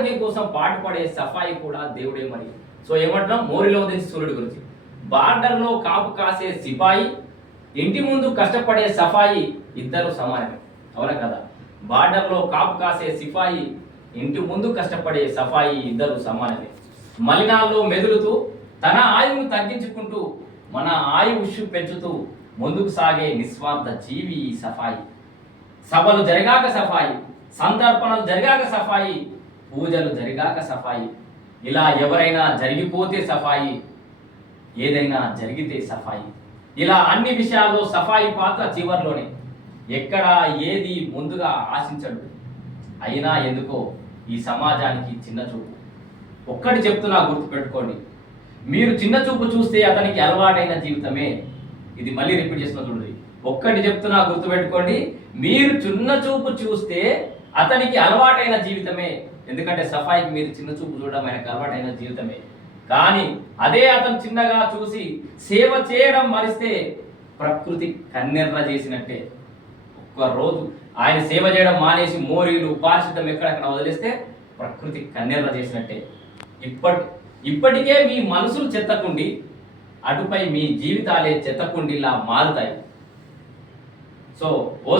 ఆరోగ్యం కోసం పాటుపడే సఫాయి కూడా దేవుడే మరి. సో ఏమంటున్నాం, మోరిలో ఉదయించే సూర్యుడి గురించి. బార్డర్లో కాపు కాసే సిపాయి, ఇంటి ముందు కష్టపడే సఫాయి ఇద్దరు సమానమే. అవునా కదా? బార్డర్లో కాపు కాసే సిపాయి, ఇంటి ముందు కష్టపడే సఫాయి ఇద్దరు సమానమే. మలినాల్లో మెదులుతూ తన ఆయువును తగ్గించుకుంటూ మన ఆయుష్ పెంచుతూ ముందుకు సాగే నిస్వార్థ జీవి ఈ సఫాయి. సభలు జరిగాక సఫాయి, సందర్పణలు జరిగాక సఫాయి, పూజలు జరిగాక సఫాయి. ఇలా ఎవరైనా జరిగిపోతే సఫాయి, ఏదైనా జరిగితే సఫాయి. ఇలా అన్ని విషయాల్లో సఫాయి పాత్ర చివర్లోనే. ఎక్కడ ఏది ముందుగా ఆశించడు. అయినా ఎందుకో ఈ సమాజానికి చిన్న చూపు. ఒక్కటి చెప్తున్నా, గుర్తుపెట్టుకోండి. మీరు చిన్న చూపు చూస్తే అతనికి అలవాటైన జీవితమే. ఇది మళ్ళీ రిపీట్ చేస్తున్నా చూడండి. ఒక్కటి చెప్తున్నా, గుర్తుపెట్టుకోండి. మీరు చిన్న చూపు చూస్తే అతనికి అలవాటైన జీవితమే. ఎందుకంటే సఫాయికి మీరు చిన్న చూపు చూడడం ఆయనకు అలవాటైన జీవితమే. కానీ అదే అతను చిన్నగా చూసి సేవ చేయడం మరిస్తే ప్రకృతి కన్నెర్ర చేసినట్టే. ఒక్కరోజు ఆయన సేవ చేయడం మానేసి మోరీలు పారిశుద్ధం ఎక్కడెక్కడ వదిలేస్తే ప్రకృతి కన్నెర్ర చేసినట్టే. ఇప్పటికే మీ మనసులు చెత్తకుండి, అటుపై మీ జీవితాలే చెత్తకుండిలా మారుతాయి. సో ఓ